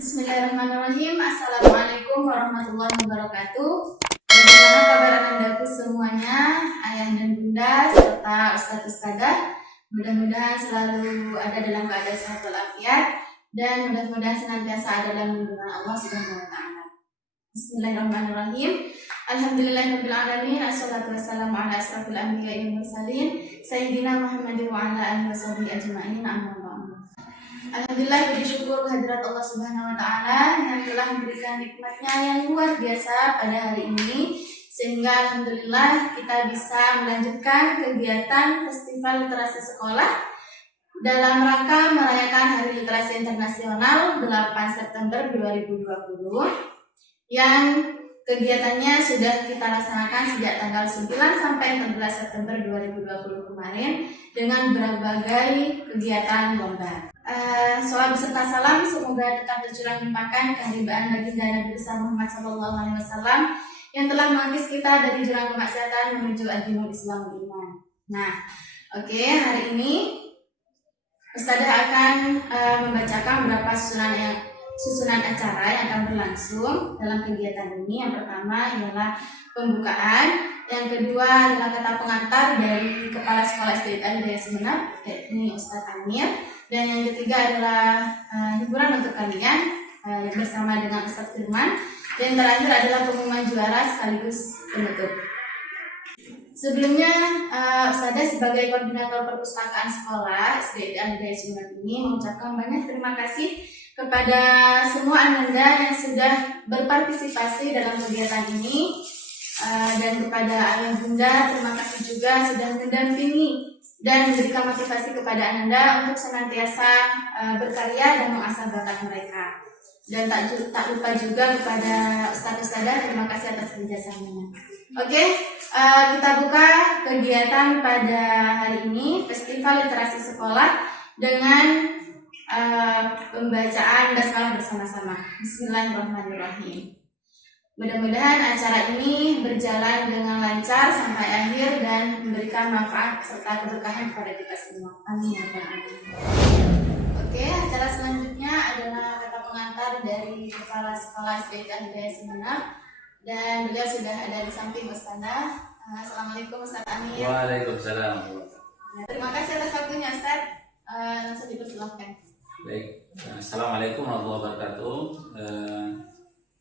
Bismillahirrahmanirrahim. Assalamualaikum warahmatullahi wabarakatuh. Bagaimana kabar anandaku semuanya, ayah dan bunda serta ustadz ustadzah. Mudah-mudahan selalu ada dalam keadaan sehat walafiat dan mudah-mudahan senantiasa ada dalam lindungan Allah Subhanahu wa taala. Bismillahirrahmanirrahim. Alhamdulillahirabbil alamin. Assalatu wassalamu ala asrofil anbiya'i wal mursalin sayyidina Muhammadin wa ala alihi washabihi ajma'in. Amma ba'du. Alhamdulillah, puji syukur kehadirat Allah Subhanahu wa taala yang telah memberikan nikmatnya yang luar biasa pada hari ini, sehingga alhamdulillah kita bisa melanjutkan kegiatan Festival Literasi Sekolah dalam rangka merayakan Hari Literasi Internasional 8 September 2020 yang kegiatannya sudah kita laksanakan sejak tanggal 9 sampai 14 September 2020 kemarin dengan berbagai kegiatan lomba. Soal beserta salam semoga tetap tercurah limpahkan kehadiran baginda Nabi besar Muhammad SAW yang telah menangis kita dari jurang kemaksiatan menuju ad-dinul Islam iman. Nah, hari ini Ustadzah akan membacakan beberapa susunan acara yang akan berlangsung dalam kegiatan ini. Yang pertama ialah pembukaan, yang kedua adalah kata pengantar dari Kepala Sekolah SD Al-Hidayah Sumeneb, yakni Ustadz Amir, dan yang ketiga adalah hiburan untuk kalian bersama dengan Ustadz Firman, dan terakhir adalah pengumuman juara sekaligus penutup. Sebelumnya, Ustadzah sebagai koordinator perpustakaan sekolah SD Al-Hidayah Sumeneb ini mengucapkan banyak terima kasih kepada semua ananda yang sudah berpartisipasi dalam kegiatan ini, dan kepada ayah bunda terima kasih juga sudah mendampingi dan memberikan motivasi kepada ananda untuk senantiasa berkarya dan mengasah bakat mereka. Dan tak lupa juga kepada ustadz-ustadzah, terima kasih atas kerjasamanya. Kita buka kegiatan pada hari ini, Festival Literasi Sekolah, dengan pembacaan basmalah bersama-sama. Bismillahirrahmanirrahim. Mudah-mudahan acara ini berjalan dengan lancar sampai akhir dan memberikan manfaat serta keberkahan kepada kita semua. Amin ya rabbal alamin. Acara selanjutnya adalah kata pengantar dari Kepala Sekolah SD Al-Hidayah Sumeneb, dan beliau sudah ada di samping Ustadzah. Assalamualaikum Ustadz Amir. Waalaikumsalam. Terima kasih atas waktunya Ustadz. Langsung dipersilahkan. Baik, assalamualaikum warahmatullahi wabarakatuh.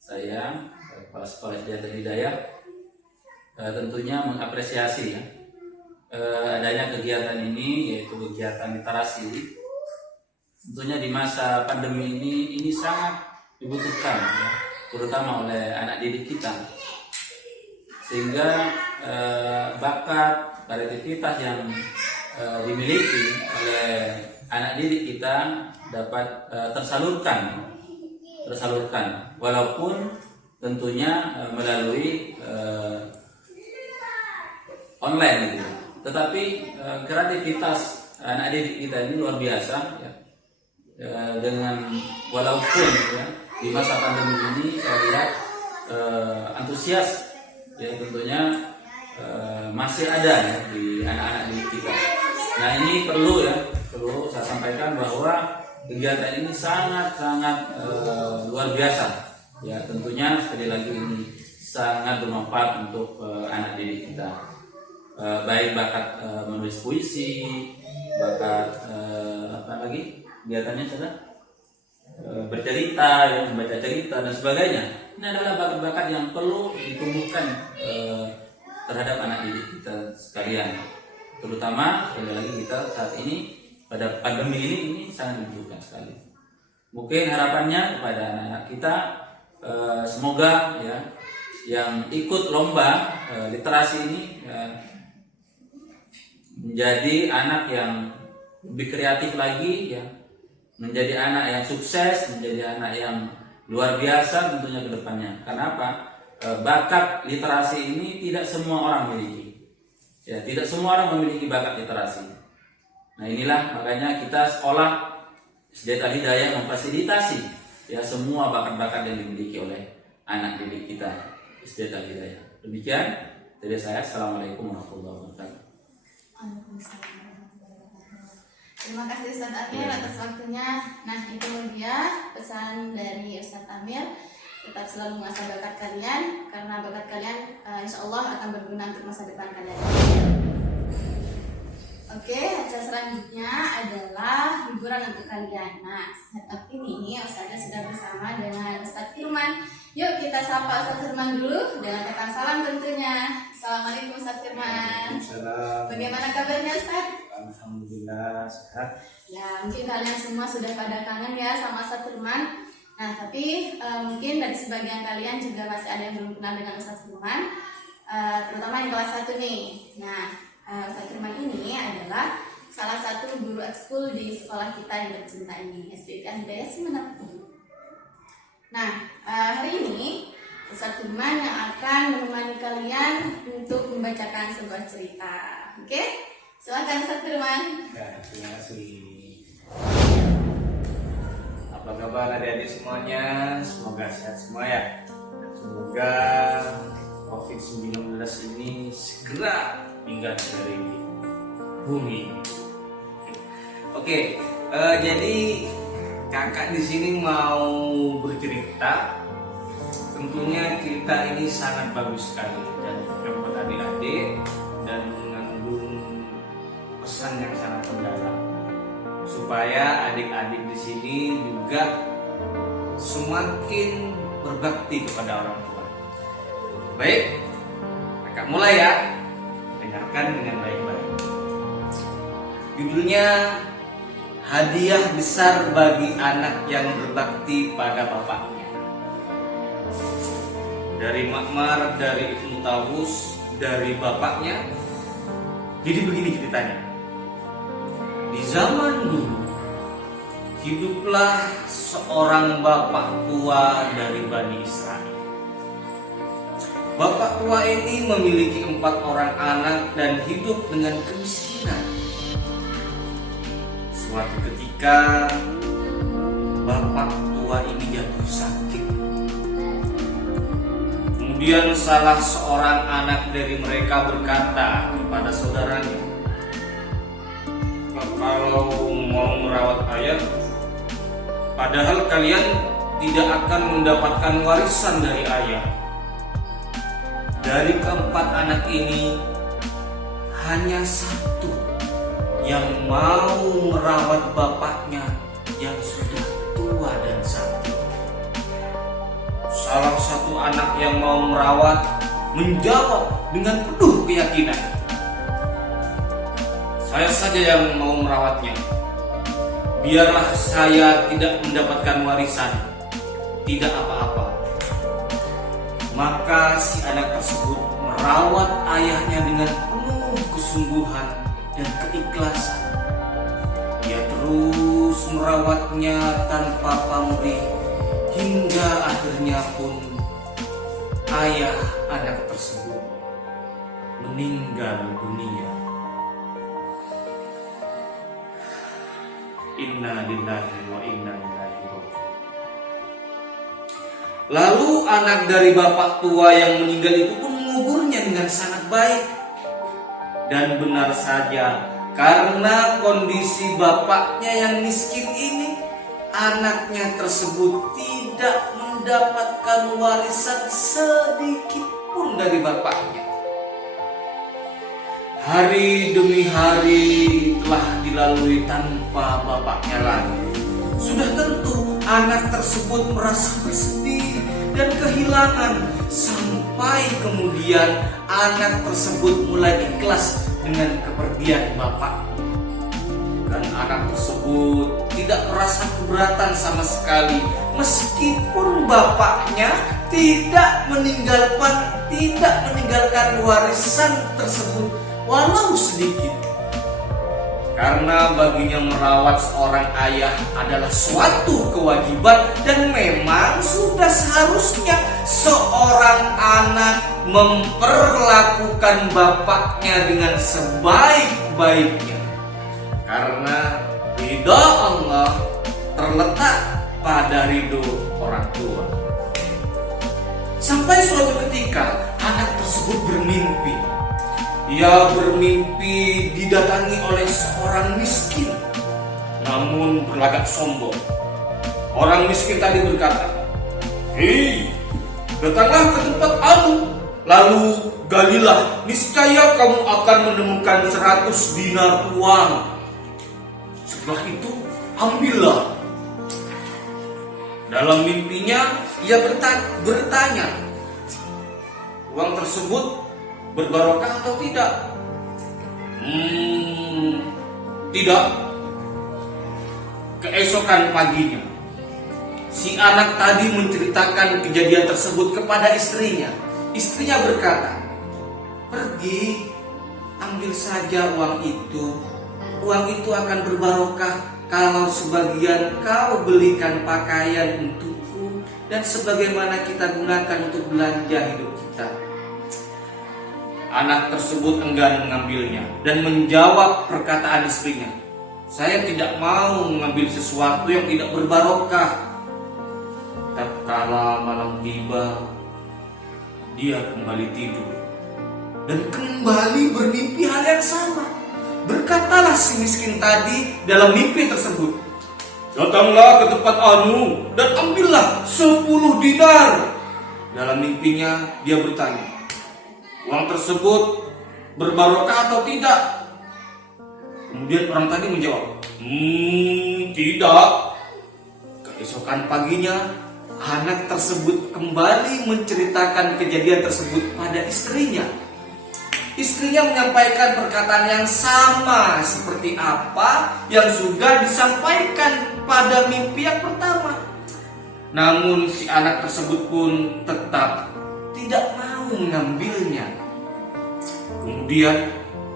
Saya Kepala Sekolah SD Al-Hidayah tentunya mengapresiasi adanya kegiatan ini, yaitu kegiatan literasi. Tentunya di masa pandemi ini sangat dibutuhkan, terutama oleh anak didik kita, sehingga bakat kreativitas yang dimiliki oleh anak didik kita dapat tersalurkan walaupun tentunya melalui online gitu. Tetapi kreativitas anak didik kita ini luar biasa ya. Dengan walaupun ya, di masa pandemi ini saya lihat antusias ya tentunya masih ada ya di anak-anak didik kita. Nah, ini perlu saya sampaikan bahwa kegiatan ini sangat luar biasa. Ya, tentunya sekali lagi ini sangat bermanfaat untuk anak didik kita. Baik bakat menulis puisi, bakat kegiatannya sudah bercerita, ya, membaca cerita dan sebagainya. Ini adalah bakat-bakat yang perlu ditumbuhkan terhadap anak didik kita sekalian. Terutama sekali lagi kita saat ini pada pandemi ini sangat dibutuhkan sekali. Mungkin harapannya kepada anak-anak kita semoga ya yang ikut lomba literasi ini menjadi anak yang lebih kreatif lagi ya, menjadi anak yang sukses, menjadi anak yang luar biasa tentunya ke depannya. Karena apa? Bakat literasi ini tidak semua orang miliki. Ya, tidak semua orang memiliki bakat literasi. Nah, inilah makanya kita sekolah SD Al-Hidayah memfasilitasi ya semua bakat-bakat yang dimiliki oleh anak didik kita SD Al-Hidayah. Demikian dari saya. Assalamualaikum warahmatullahi wabarakatuh. Terima kasih Ustadz Amir atas waktunya. Nah, itu dia pesan dari Ustadz Amir. Tetap selalu mengasah bakat kalian, karena bakat kalian insya Allah akan berguna untuk masa depan kalian. Oke, acara selanjutnya adalah hiburan untuk kalian. Nah, saat ini Ustazah sudah bersama dengan Ustadz Firman. Yuk kita sapa Ustadz Firman dulu dengan kata salam tentunya. Assalamualaikum Ustadz Firman. Waalaikumsalam. Bagaimana kabarnya Ustadz? Alhamdulillah sehat. Ya, mungkin kalian semua sudah pada kangen ya sama Ustadz Firman. Nah, tapi mungkin dari sebagian kalian juga masih ada yang belum kenal dengan Ustadz Firman, terutama yang kelas 1 nih. Nah, Ustadz Firman ini adalah salah satu guru ekskul di sekolah kita yang tercinta ini, SDN Hidayah Sumeneb. Nah, hari ini Ustadz Firman yang akan menemani kalian untuk membacakan sebuah cerita. Oke? Silakan Ustadz Firman. Ya, terima kasih. Apa kabar adik-adik semuanya? Semoga sehat semua ya. Semoga COVID-19 ini segera minggat dari bumi. Oke, jadi kakak di sini mau bercerita. Tentunya cerita ini sangat bagus sekali dan buat adik-adik dan mengandung pesan yang sangat mendalam, supaya adik-adik di sini juga semakin berbakti kepada orang tua. Baik, kakak mulai ya. Dengarkan dengan baik-baik. Judulnya Hadiah Besar Bagi Anak Yang Berbakti Pada Bapaknya. Dari Makmar, dari Ibnu Tawus, dari bapaknya. Jadi begini ceritanya. Di zaman dulu, hiduplah seorang bapak tua dari Bani Israel. Bapak tua ini memiliki 4 orang anak dan hidup dengan kemiskinan. Suatu ketika, bapak tua ini jatuh sakit. Kemudian salah seorang anak dari mereka berkata kepada saudaranya, "Kalau mau merawat ayah, padahal kalian tidak akan mendapatkan warisan dari ayah." Dari keempat anak ini, hanya satu yang mau merawat bapaknya yang sudah tua dan sakit. Salah satu anak yang mau merawat menjawab dengan penuh keyakinan, "Saya saja yang mau merawatnya. Biarlah saya tidak mendapatkan warisan, tidak apa-apa." Maka si anak tersebut merawat ayahnya dengan penuh kesungguhan dan keikhlasan. Dia terus merawatnya tanpa pamrih hingga akhirnya pun ayah anak tersebut meninggal dunia. Inna lillahi wa inna ilaihi raji'un. Lalu anak dari bapak tua yang meninggal itu pun menguburnya dengan sangat baik. Dan benar saja, karena kondisi bapaknya yang miskin ini, anaknya tersebut tidak mendapatkan warisan sedikit pun dari bapaknya. Hari demi hari telah dilalui tanpa bapaknya lagi. Sudah tentu anak tersebut merasa bersedih dan kehilangan, sampai kemudian anak tersebut mulai ikhlas dengan kepergian bapak. Dan anak tersebut tidak merasa keberatan sama sekali, meskipun bapaknya tidak meninggalkan warisan tersebut walau sedikit. Karena baginya merawat seorang ayah adalah suatu kewajiban, dan memang sudah seharusnya seorang anak memperlakukan bapaknya dengan sebaik-baiknya. Karena ridho Allah terletak pada ridho orang tua. Sampai suatu ketika anak tersebut bermimpi. Ia bermimpi didatangi oleh seorang miskin namun berlagak sombong. Orang miskin tadi berkata, "Hei, datanglah ke tempat anu, lalu galilah, niscaya kamu akan menemukan 100 dinar uang. Setelah itu, ambillah." Dalam mimpinya, ia bertanya, uang tersebut berbarokah atau tidak? Tidak. Keesokan paginya, si anak tadi menceritakan kejadian tersebut kepada istrinya. Istrinya berkata, "Pergi, ambil saja uang itu. Uang itu akan berbarokah kalau sebagian kau belikan pakaian untukku dan sebagaimana kita gunakan untuk belanja hidup kita." Anak tersebut enggan mengambilnya dan menjawab perkataan istrinya, "Saya tidak mau mengambil sesuatu yang tidak berbarokah." Tatkala malam tiba, dia kembali tidur dan kembali bermimpi hal yang sama. Berkatalah si miskin tadi dalam mimpi tersebut, "Datanglah ke tempat anu dan ambillah 10 dinar." Dalam mimpinya dia bertanya, "Uang tersebut berbarokah atau tidak?" Kemudian orang tadi menjawab, "Tidak." Keesokan paginya, anak tersebut kembali menceritakan kejadian tersebut pada istrinya. Istrinya menyampaikan perkataan yang sama seperti apa yang sudah disampaikan pada mimpi yang pertama. Namun si anak tersebut pun tetap tidak mau mengambilnya. Kemudian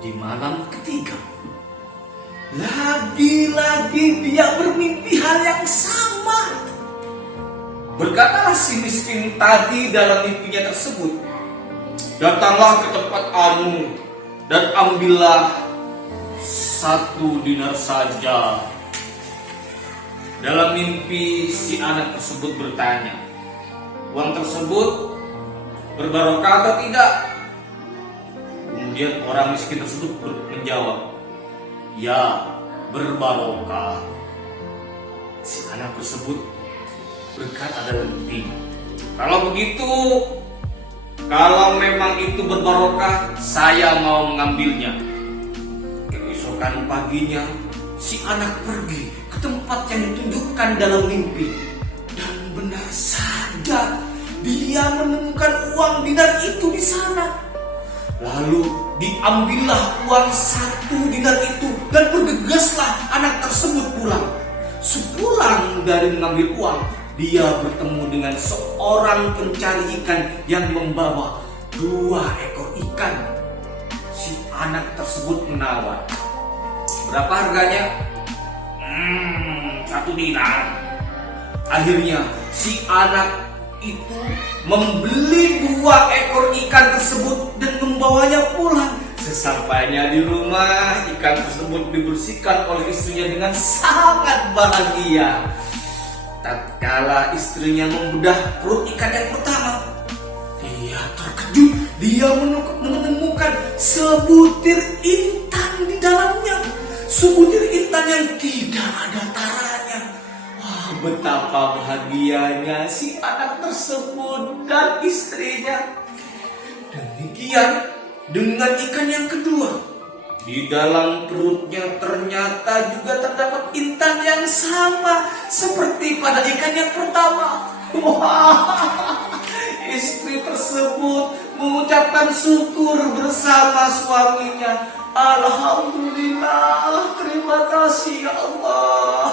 di malam ketiga, lagi-lagi dia bermimpi hal yang sama. Berkatalah si miskin tadi dalam mimpinya tersebut, "Datanglah ke tempat anu dan ambillah 1 dinar saja." Dalam mimpi si anak tersebut bertanya, "Uang tersebut berbarokah atau tidak?" Kemudian orang miskin tersebut menjawab, "Ya, berbarokah." Si anak tersebut berkata dalam mimpi, "Kalau begitu, kalau memang itu berbarokah, saya mau mengambilnya." Keesokan paginya, si anak pergi ke tempat yang ditunjukkan dalam mimpi. Dan benar saja, dia menemukan uang dinar itu di sana. Lalu diambillah uang 1 dinar itu dan bergegaslah anak tersebut pulang. Sepulang dari mengambil uang, dia bertemu dengan seorang pencari ikan yang membawa 2 ekor ikan. Si anak tersebut menawar, "Berapa harganya?" 1 dinar. Akhirnya si anak itu membeli 2 ekor ikan tersebut dan membawanya pulang. Sesampainya di rumah, ikan tersebut dibersihkan oleh istrinya dengan sangat bahagia. Tatkala istrinya membedah perut ikan yang pertama, dia terkejut. Dia menemukan sebutir intan di dalamnya. Sebutir intan yang tidak ada taranya. Wah, betapa bahagianya si anak tersebut dan istrinya. Demikian dengan ikan yang kedua. Di dalam perutnya ternyata juga terdapat intan yang sama seperti pada ikan yang pertama. Wah, istri tersebut mengucapkan syukur bersama suaminya. "Alhamdulillah, terima kasih ya Allah."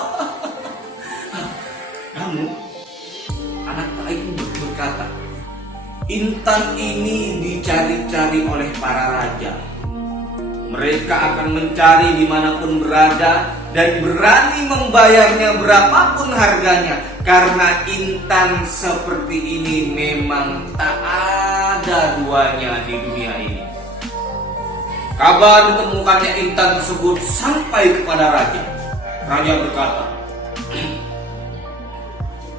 Namun anak itu berkata, "Intan ini dicari-cari oleh para raja. Mereka akan mencari dimanapun berada dan berani membayarnya berapapun harganya, karena intan seperti ini memang tak ada duanya di dunia ini." Kabar ditemukannya intan tersebut sampai kepada raja. Raja berkata,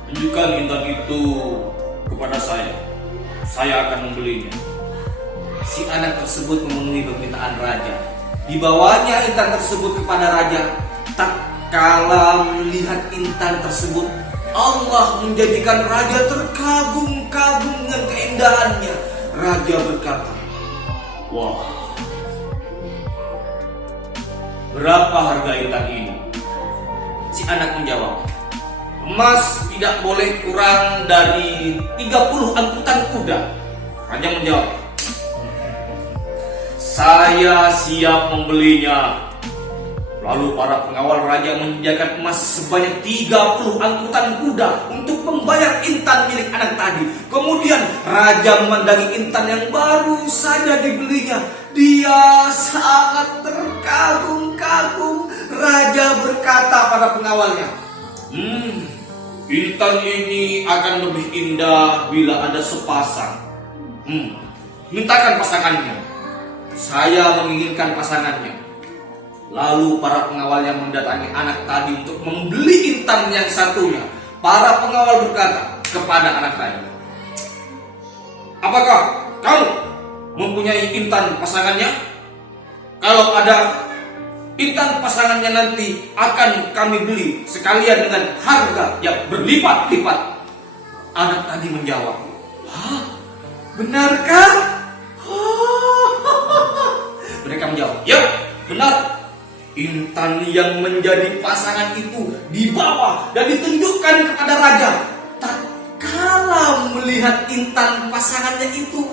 "Tunjukkan intan itu kepada saya akan membelinya." Si anak tersebut memenuhi permintaan raja. Dibawanya intan tersebut kepada raja. Tak Kala melihat intan tersebut, Allah menjadikan raja terkagum-kagum dengan keindahannya. Raja berkata, "Wah, berapa harga intan ini?" Si anak menjawab, "Emas tidak boleh kurang dari 30 angkutan kuda." Raja menjawab, "Saya siap membelinya." Lalu para pengawal raja menyediakan emas sebanyak 30 angkutan kuda untuk membayar intan milik anak tadi. Kemudian raja memandangi intan yang baru saja dibelinya. Dia sangat terkagum-kagum. Raja berkata pada pengawalnya, "Intan ini akan lebih indah bila ada sepasang. Mintakan pasangannya. Saya menginginkan pasangannya." Lalu para pengawalnya mendatangi anak tadi untuk membeli intan yang satunya. Para pengawal berkata kepada anak tadi, "Apakah kamu mempunyai intan pasangannya? Kalau ada intan pasangannya nanti akan kami beli sekalian dengan harga yang berlipat-lipat." Anak tadi menjawab, "Hah? Benarkah?" Mereka menjawab, "Ya, benar." Intan yang menjadi pasangan itu dibawa dan ditunjukkan kepada raja. Tatkala melihat intan pasangannya itu,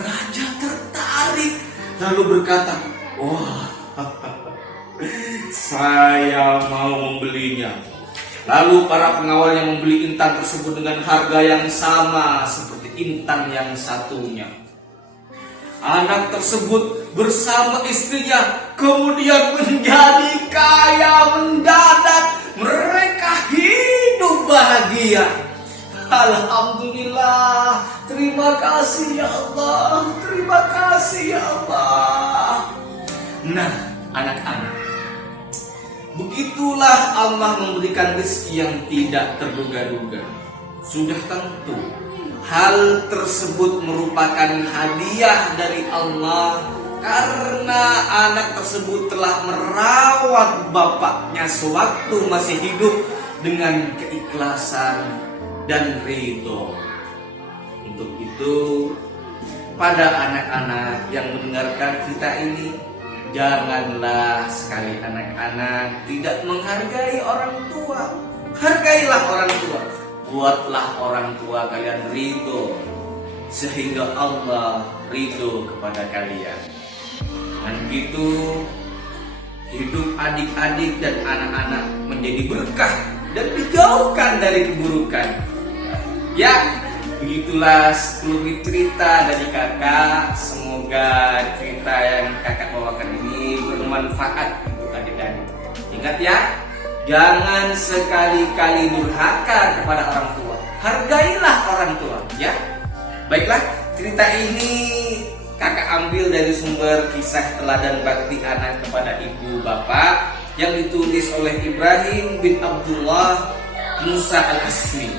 raja tertarik lalu berkata, "Wah, saya mau membelinya." Lalu para pengawalnya membeli intan tersebut dengan harga yang sama seperti intan yang satunya. Anak tersebut bersama istrinya kemudian menjadi kaya mendadak. Mereka hidup bahagia. Alhamdulillah. Terima kasih ya Allah. Terima kasih ya Allah. Nah, anak-anak, begitulah Allah memberikan rezeki yang tidak terduga-duga. Sudah tentu hal tersebut merupakan hadiah dari Allah karena anak tersebut telah merawat bapaknya sewaktu masih hidup dengan keikhlasan dan ridho. Untuk itu, pada anak-anak yang mendengarkan kita ini, janganlah sekali anak-anak tidak menghargai orang tua. Hargailah orang tua. Buatlah orang tua kalian ridho sehingga Allah ridho kepada kalian. Dan gitu hidup adik-adik dan anak-anak menjadi berkah dan dijauhkan dari keburukan. Ya, begitulah sekelumit cerita dari kakak. Semoga cerita yang kakak bawakan ini bermanfaat untuk adik-adik. Ingat ya, jangan sekali-kali durhaka kepada orang tua. Hargailah orang tua, ya. Baiklah, cerita ini kakak ambil dari sumber kisah teladan bakti anak kepada ibu bapak yang ditulis oleh Ibrahim bin Abdullah Musa Al-Asmi,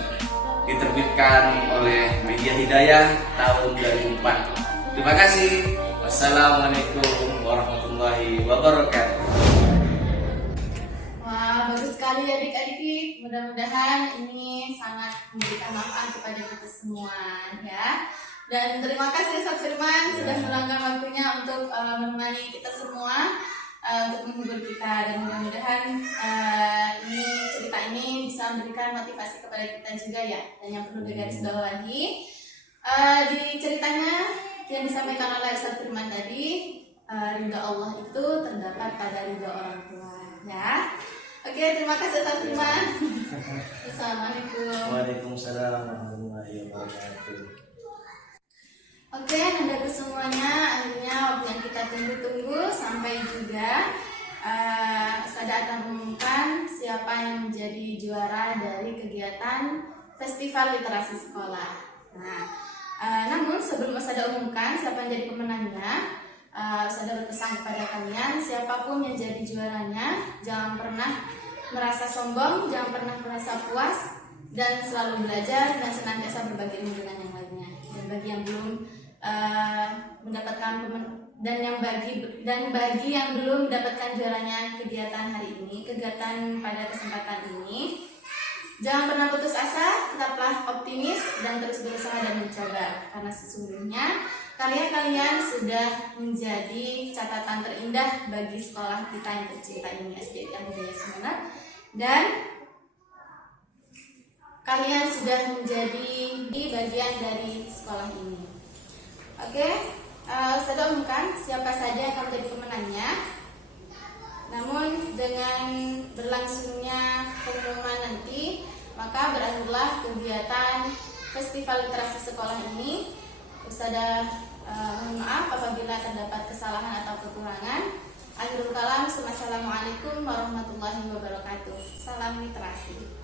diterbitkan oleh Media Hidayah tahun 2004. Terima kasih. Wassalamualaikum warahmatullahi wabarakatuh. Wah, bagus sekali adik-adik. Mudah-mudahan ini sangat memberikan manfaat kepada kita semua, ya. Dan terima kasih Ustaz Firman sudah meluangkan waktunya untuk menemani kita semua, untuk menghibur kita. Dan mudah-mudahan cerita ini bisa memberikan motivasi kepada kita juga, ya. Dan yang perlu digarisbawahi, di ceritanya yang disampaikan oleh Ustaz Firman tadi, ridha Allah itu terdapat pada ridha orang tua, ya. Oke, terima kasih Ustaz Firman. Assalamualaikum. Waalaikumsalam warahmatullahi wabarakatuh. Oke, Nanda semuanya, akhirnya waktu yang kita tunggu-tunggu sampai juga. Ustazah akan umumkan siapa yang menjadi juara dari kegiatan Festival Literasi Sekolah. Nah, namun sebelum Ustazah umumkan siapa yang jadi pemenangnya, Ustazah berpesan kepada kalian, siapapun yang jadi juaranya, jangan pernah merasa sombong, jangan pernah merasa puas, dan selalu belajar dan senantiasa berbagi ilmu dengan yang lainnya. Dan bagi yang belum mendapatkan bagi yang belum mendapatkan juaranya kegiatan hari ini, kegiatan pada kesempatan ini, jangan pernah putus asa, tetaplah optimis dan terus berusaha dan mencoba, karena sesungguhnya karya kalian sudah menjadi catatan terindah bagi sekolah kita yang tercinta ini, SD Al-Hidayah Sumeneb, dan kalian sudah menjadi bagian dari sekolah ini. Oke, saya umumkan siapa saja yang akan menjadi pemenangnya. Namun dengan berlangsungnya pengumuman nanti, maka berakhirlah kegiatan Festival Literasi Sekolah ini. Ustazah mohon maaf apabila terdapat kesalahan atau kekurangan. Akhirul kalam, wassalamualaikum warahmatullahi wabarakatuh. Salam literasi.